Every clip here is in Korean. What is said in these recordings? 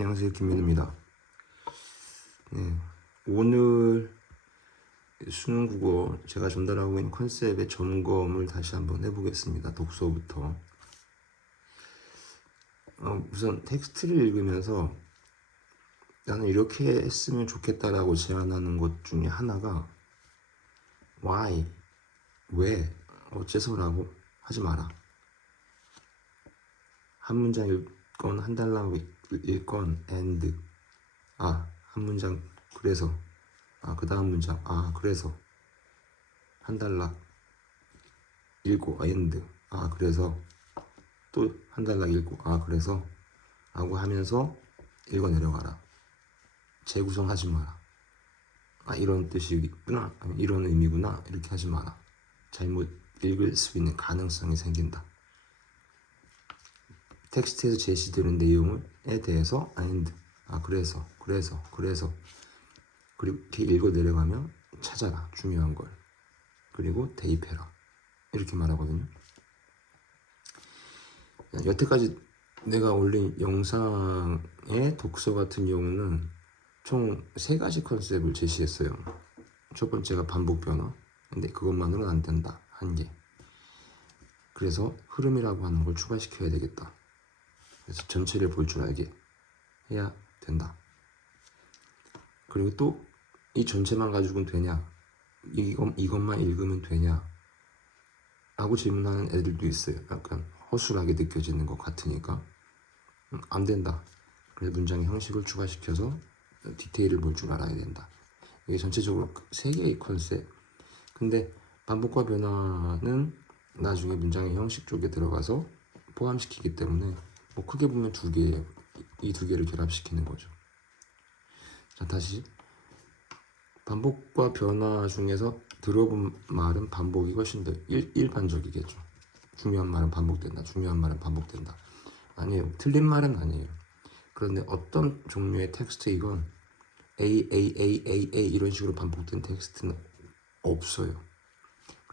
안녕하세요, 김민우입니다. 네, 오늘 수능 국어 제가 전달하고 있는 컨셉의 점검을 다시 한번 해보겠습니다. 독서부터. 우선 텍스트를 읽으면서 나는 이렇게 했으면 좋겠다라고 제안하는 것 중에 하나가 why, 왜, 어째서라고 하지 마라. 한 문장 읽건 한 달랑 읽건 and, 한 문장 그래서, 그 다음 문장 그래서, 한 달락 읽고 and, 그래서, 또 한 달락 읽고 그래서 라고 하면서 읽어 내려가라. 재구성하지 마라. 이런 뜻이구나, 이런 의미구나, 이렇게 하지 마라. 잘못 읽을 수 있는 가능성이 생긴다. 텍스트에서 제시되는 내용에 대해서 and, 그래서 그렇게 읽어 내려가면 찾아라, 중요한 걸. 그리고 대입해라, 이렇게 말하거든요. 여태까지 내가 올린 영상의 독서 같은 경우는 총 3가지 컨셉을 제시했어요. 첫 번째가 반복 변화. 근데 그것만으로는 안 된다. 1개. 그래서 흐름이라고 하는 걸 추가시켜야 되겠다. 그래서 전체를 볼 줄 알게 해야 된다. 그리고 또 이 전체만 가지고는 되냐? 이것만 읽으면 되냐? 라고 질문하는 애들도 있어요. 약간 허술하게 느껴지는 것 같으니까 안 된다. 그래서 문장의 형식을 추가시켜서 디테일을 볼 줄 알아야 된다. 이게 전체적으로 3개의 컨셉. 근데 반복과 변화는 나중에 문장의 형식 쪽에 들어가서 포함시키기 때문에 크게 보면 2개예요. 이 2개를 결합시키는 거죠. 자, 다시 반복과 변화 중에서 들어본 말은 반복이 훨씬 더 일반적이겠죠. 중요한 말은 반복된다. 중요한 말은 반복된다. 아니에요. 틀린 말은 아니에요. 그런데 어떤 종류의 텍스트, 이건 A 이런 식으로 반복된 텍스트는 없어요.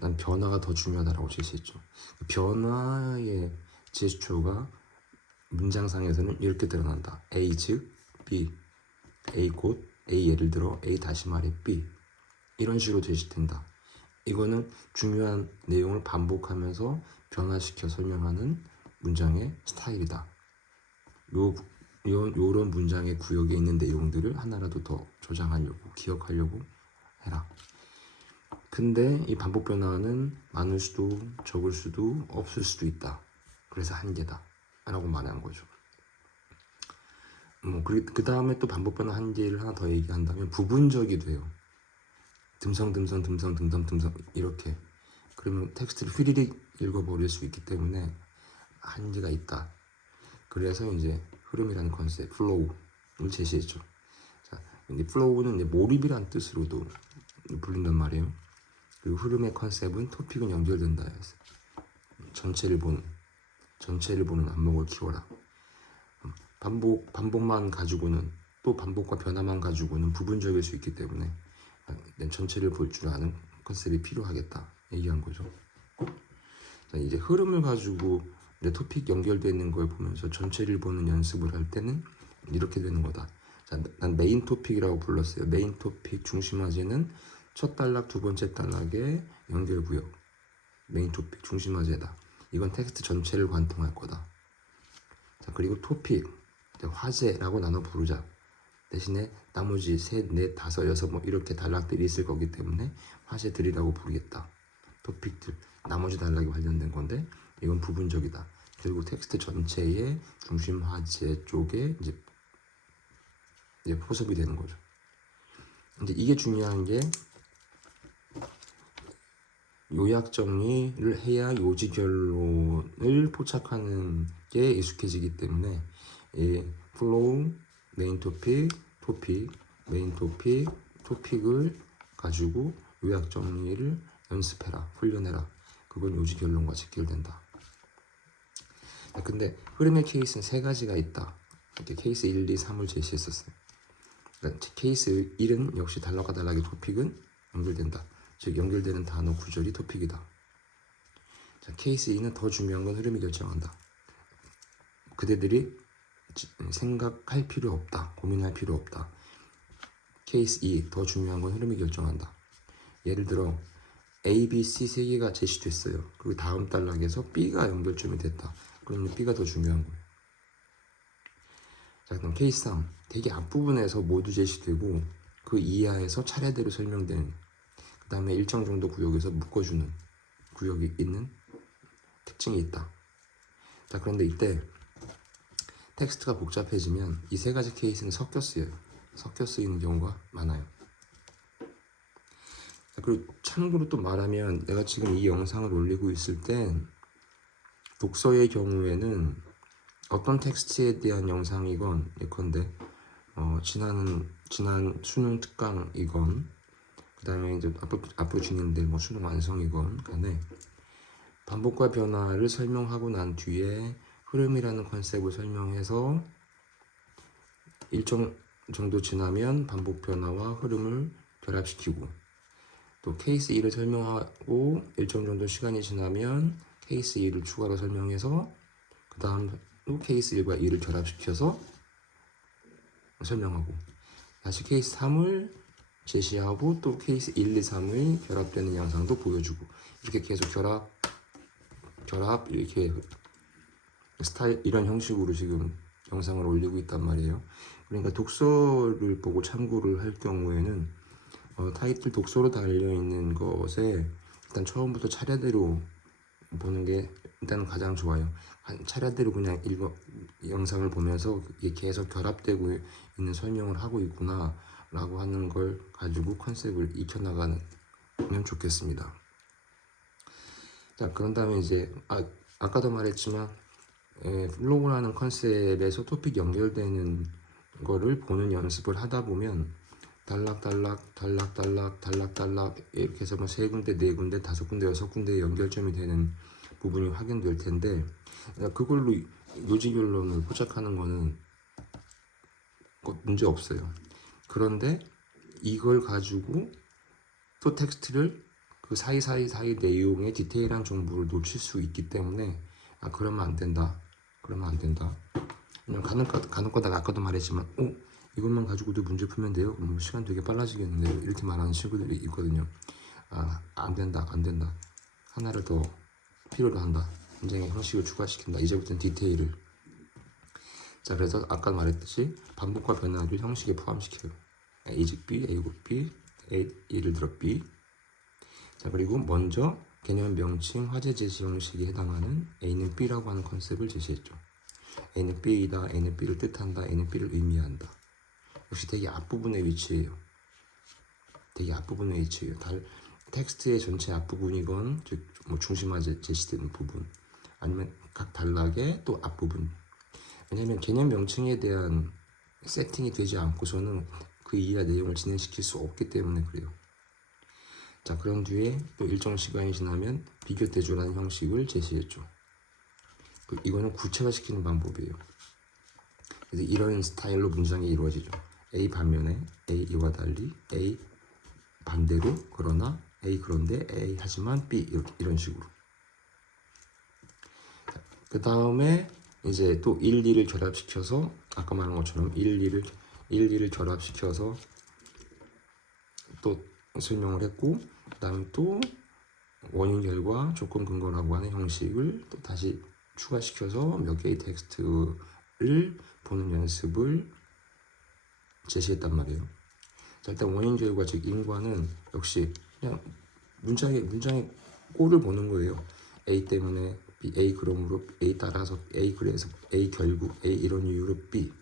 난 변화가 더 중요하다고 제시했죠. 변화의 제스처가 문장상에서는 이렇게 드러난다. A 즉 B, A 곧 A, 예를 들어 A 다시 말해 B, 이런 식으로 제시된다. 이거는 중요한 내용을 반복하면서 변화시켜 설명하는 문장의 스타일이다. 요런 문장의 구역에 있는 내용들을 하나라도 더 저장하려고, 기억하려고 해라. 근데 이 반복 변화는 많을 수도 적을 수도 없을 수도 있다. 그래서 1개다 라고 말하는 거죠. 그 다음에 또 반복 변화 1개를 하나 더 얘기한다면 부분적이 돼요. 듬성 이렇게. 그러면 텍스트를 휘리릭 읽어버릴 수 있기 때문에 한계가 있다. 그래서 이제 흐름이라는 컨셉, 플로우를 제시했죠. 자, 근데 플로우는 이제 몰입이란 뜻으로도 불린단 말이에요. 그리고 흐름의 컨셉은 토픽은 연결된다 해서 전체를 보는 안목을 키워라. 반복만 가지고는, 또 반복과 변화만 가지고는 부분적일 수 있기 때문에 전체를 볼 줄 아는 컨셉이 필요하겠다 얘기한 거죠. 자, 이제 흐름을 가지고 내 토픽 연결되는 걸 보면서 전체를 보는 연습을 할 때는 이렇게 되는 거다. 자, 난 메인 토픽이라고 불렀어요. 메인 토픽 중심화제는 첫 단락, 두 번째 단락의 연결구역. 메인 토픽 중심화제다. 이건 텍스트 전체를 관통할 거다. 자, 그리고 토픽, 화제라고 나눠 부르자. 대신에 나머지 3, 4, 5, 6 이렇게 단락들이 있을 거기 때문에 화제들이라고 부르겠다. 토픽들, 나머지 단락이 관련된 건데 이건 부분적이다. 그리고 텍스트 전체의 중심 화제 쪽에 이제 포섭이 되는 거죠. 이제 이게 중요한 게, 요약 정리를 해야 요지 결론을 포착하는 게 익숙해지기 때문에 플로우, 메인 토픽, 메인 토픽, 토픽을 가지고 요약 정리를 연습해라, 훈련해라. 그건 요지 결론과 직결된다. 근데 흐름의 케이스는 3가지가 있다. 이렇게 케이스 1, 2, 3을 제시했었어요. 케이스 1은 역시 단락과 단락의 토픽은 연결된다. 즉 연결되는 단어 구절이 토픽이다. 자, 케이스 2는 더 중요한 건 흐름이 결정한다. 그대들이 생각할 필요 없다. 고민할 필요 없다. 케이스 2, 더 중요한 건 흐름이 결정한다. 예를 들어 A, B, C 세 개가 제시됐어요. 그리고 다음 단락에서 B가 연결점이 됐다. 그러면 B가 더 중요한 거예요. 자, 그럼 케이스 3, 되게 앞부분에서 모두 제시되고 그 이하에서 차례대로 설명되는, 그 다음에 일정 정도 구역에서 묶어주는 구역이 있는 특징이 있다. 자, 그런데 이때 텍스트가 복잡해지면 이 세 가지 케이스는 섞여 쓰이는 경우가 많아요. 자, 그리고 참고로 또 말하면 내가 지금 이 영상을 올리고 있을 땐 독서의 경우에는 어떤 텍스트에 대한 영상이건 예컨대 지난 수능 특강이건 그 다음에 이제 앞으로 진행될 뭐 수능 완성이건 간에 반복과 변화를 설명하고 난 뒤에 흐름이라는 컨셉을 설명해서 일정 정도 지나면 반복 변화와 흐름을 결합시키고, 또 케이스 1을 설명하고 일정 정도 시간이 지나면 케이스 2를 추가로 설명해서 그 다음 또 케이스 1과 2를 결합시켜서 설명하고, 다시 케이스 3을 제시하고 또 케이스 1, 2, 3의 결합되는 양상도 보여주고, 이렇게 계속 결합 이렇게 스타일 이런 형식으로 지금 영상을 올리고 있단 말이에요. 그러니까 독서를 보고 참고를 할 경우에는 타이틀 독서로 달려있는 것에 일단 처음부터 차례대로 보는 게 일단 가장 좋아요. 차례대로 그냥 영상을 보면서 이게 계속 결합되고 있는 설명을 하고 있구나 라고 하는 걸 가지고 컨셉을 익혀나가면 좋겠습니다. 자, 그런 다음에 이제 아까도 말했지만 블로그라는 컨셉에서 토픽 연결되는 거를 보는 연습을 하다 보면 달락달락 이렇게 해서 뭐 3군데, 4군데, 5군데, 6군데 연결점이 되는 부분이 확인될 텐데, 그걸로 요지 결론을 포착하는 거는 문제 없어요. 그런데 이걸 가지고 또 텍스트를 그 사이사이 내용의 디테일한 정보를 놓칠 수 있기 때문에 그러면 안 된다. 그냥 간혹가다가 아까도 말했지만 이것만 가지고도 문제 풀면 돼요? 그럼 시간 되게 빨라지겠는데요? 이렇게 말하는 친구들이 있거든요. 안 된다. 하나를 더 필요로 한다. 문장의 형식을 추가시킨다. 이제부터는 디테일을. 자, 그래서 아까 말했듯이 반복과 변화를 형식에 포함시켜요. A즉 B, A곱 B, 예를 들어 B. 자, 그리고 먼저 개념 명칭 화제 제시 형식에 해당하는 A는 B라고 하는 컨셉을 제시했죠. A는 B이다, A는 B를 뜻한다, A는 B를 의미한다. 역시 되게 앞부분의 위치예요. 텍스트의 전체 앞부분이건 즉 뭐 중심화제 제시되는 부분, 아니면 각 단락의 또 앞부분. 왜냐하면 개념 명칭에 대한 세팅이 되지 않고서는 그 이하 내용을 진행시킬 수 없기 때문에 그래요. 자, 그런 뒤에 또 일정 시간이 지나면 비교 대조라는 형식을 제시했죠. 이거는 구체화시키는 방법이에요. 그래서 이런 스타일로 문장이 이루어지죠. A 반면에 A 이와 달리, A 반대로, 그러나 A 그런데, A 하지만 B, 이런 식으로. 그 다음에 이제 또 1, 2를 결합시켜서 아까 말한 것처럼 1, 2를 결합시켜서 또 설명을 했고, 그 다음에 또 원인 결과 조건 근거라고 하는 형식을 또 다시 추가시켜서 몇 개의 텍스트를 보는 연습을 제시했단 말이에요. 자, 일단 원인 결과 즉 인과는 역시 그냥 문장의 꼴을 보는 거예요. A 때문에 B, A 그러므로 A 따라서 A 그래서 A 결국 A 이런 이유로 B.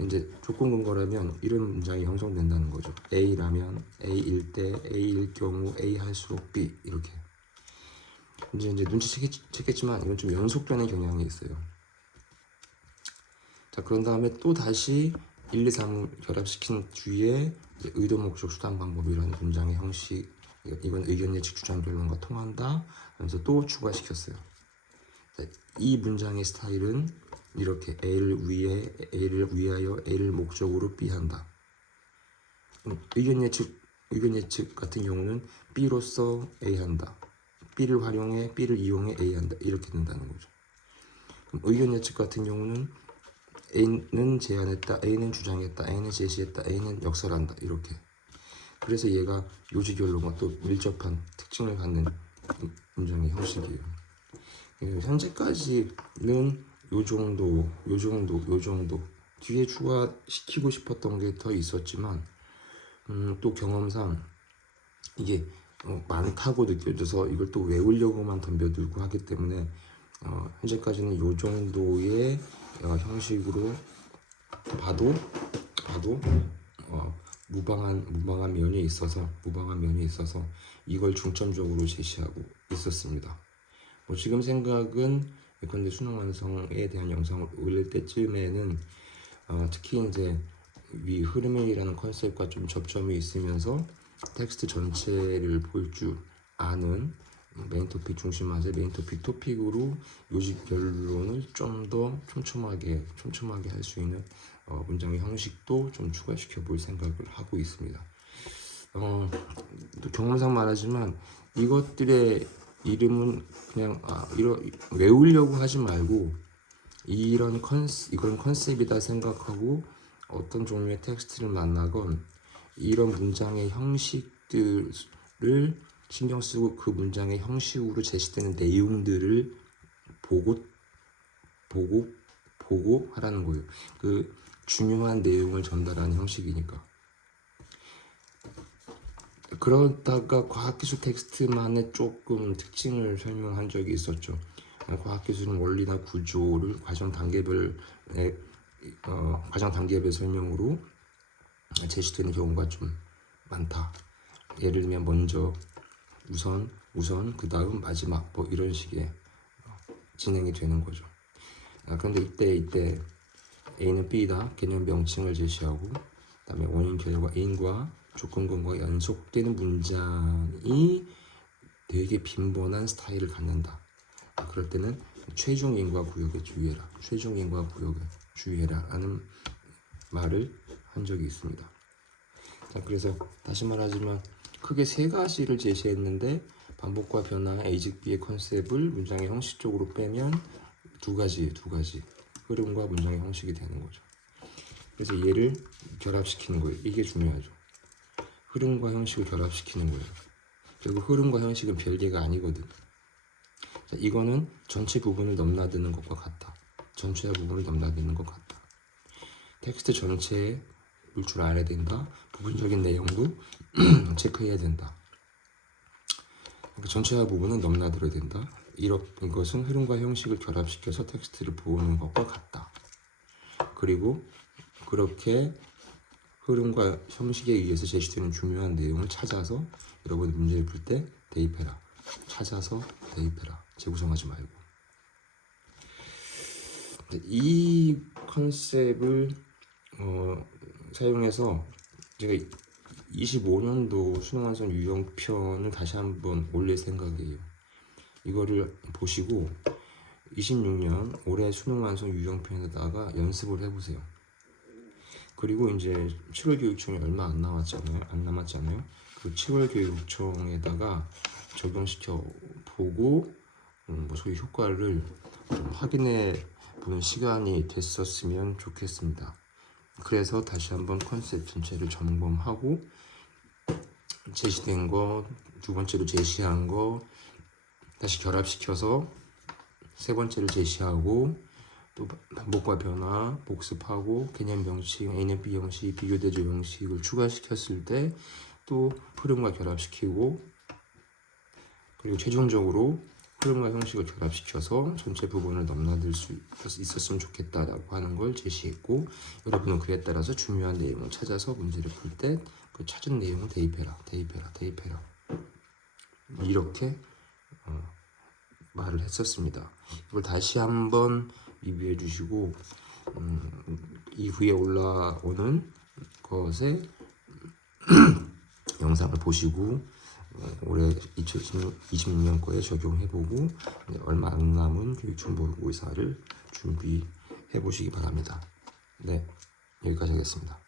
이제 조건 근거라면 이런 문장이 형성된다는 거죠. A라면 A일 때 A일 경우 A 할수록 B 이렇게. 이제 눈치챘겠지만 이건 좀 연속되는 경향이 있어요. 자, 그런 다음에 또 다시 1, 2, 3을 결합시킨 뒤에 의도, 목적, 수단, 방법이라는 문장의 형식, 이건 의견, 예측, 주장, 결론과 통한다 하면서 또 추가시켰어요. 자, 이 문장의 스타일은 이렇게 A를 위하여 A를 목적으로 B 한다. 의견 예측 같은 경우는 B로서 A 한다. B를 활용해 B를 이용해 A 한다. 이렇게 된다는 거죠. 그럼 의견 예측 같은 경우는 A는 제안했다, A는 주장했다, A는 제시했다, A는 역설한다 이렇게. 그래서 얘가 요지결론과 또 밀접한 특징을 갖는 문장의 형식이에요. 현재까지는 요 정도 뒤에 추가시키고 싶었던 게 더 있었지만 또 경험상 이게 많다고 느껴져서 이걸 또 외우려고만 덤벼들고 하기 때문에 현재까지는 요 정도의 형식으로 봐도 무방한 면이 있어서 이걸 중점적으로 제시하고 있었습니다. 지금 생각은 예컨대 수능 완성에 대한 영상을 올릴 때쯤에는 특히 이제 위 흐름이라는 컨셉과 좀 접점이 있으면서 텍스트 전체를 볼 줄 아는 메인 토픽 중심화해서 메인 토픽으로 요지 결론을 좀 더 촘촘하게 할 수 있는 문장의 형식도 좀 추가시켜 볼 생각을 하고 있습니다. 또 경험상 말하지만 이것들의 이름은 그냥 외우려고 하지 말고 이런 컨셉이다 생각하고 어떤 종류의 텍스트를 만나건 이런 문장의 형식들을 신경 쓰고 그 문장의 형식으로 제시되는 내용들을 보고 하라는 거예요. 그 중요한 내용을 전달하는 형식이니까. 그러다가 과학기술 tekst만의 조금 특징을 설명한 적이 있었죠. 과학기술은 원리나 구조를 과정 단계별 설명으로 제시되는 경우가 좀 많다. 예를 들면 먼저 우선 그 다음 마지막 이런 식의 진행이 되는 거죠. 그런데 이때 A는 B다 개념 명칭을 제시하고 그다음에 원인 결과 A인과 조건근과 연속되는 문장이 되게 빈번한 스타일을 갖는다. 그럴 때는 최종인과 구역에 주의해라 라는 말을 한 적이 있습니다. 그래서 다시 말하지만 크게 세 가지를 제시했는데 반복과 변화 A직 B의 컨셉을 문장의 형식적으로 빼면 두 가지 흐름과 문장의 형식이 되는 거죠. 그래서 얘를 결합시키는 거예요. 이게 중요하죠. 흐름과 형식을 결합시키는 거예요. 결국 흐름과 형식은 별개가 아니거든. 자, 이거는 전체 부분을 넘나드는 것과 같다. 전체와 부분을 넘나드는 것 같다. 텍스트 전체의 줄 알아야 된다. 부분적인 내용도 체크해야 된다. 그러니까 전체와 부분은 넘나들어야 된다. 이것은 흐름과 형식을 결합시켜서 텍스트를 보는 것과 같다. 그리고 그렇게 흐름과 형식에 의해서 제시되는 중요한 내용을 찾아서 여러분이 문제를 풀 때 대입해라. 찾아서 대입해라. 재구성하지 말고. 이 컨셉을 사용해서 제가 25년도 수능완성 유형편을 다시 한번 올릴 생각이에요. 이거를 보시고 26년 올해 수능완성 유형편에다가 연습을 해보세요. 그리고 이제 7월 교육청이 얼마 안 남았잖아요. 그 7월 교육청에다가 적용시켜 보고 소위 효과를 좀 확인해 보는 시간이 됐었으면 좋겠습니다. 그래서 다시 한번 컨셉 전체를 점검하고 제시된 거, 두 번째로 제시한 거 다시 결합시켜서 세 번째로 제시하고 또 반복과 변화 복습하고 개념 명칭 A는 B 형식 비교대조 형식을 추가시켰을 때 또 흐름과 결합시키고 그리고 최종적으로 흐름과 형식을 결합시켜서 전체 부분을 넘나들 수 있었으면 좋겠다라고 하는 걸 제시했고 여러분은 그에 따라서 중요한 내용을 찾아서 문제를 풀 때 그 찾은 내용을 대입해라 이렇게 말을 했었습니다. 이걸 다시 한번 리뷰해 주시고 이후에 올라오는 것에 영상을 보시고 올해 2026년 거에 적용해보고 얼마 안 남은 교육청 모의고사를 준비해 보시기 바랍니다. 네, 여기까지 하겠습니다.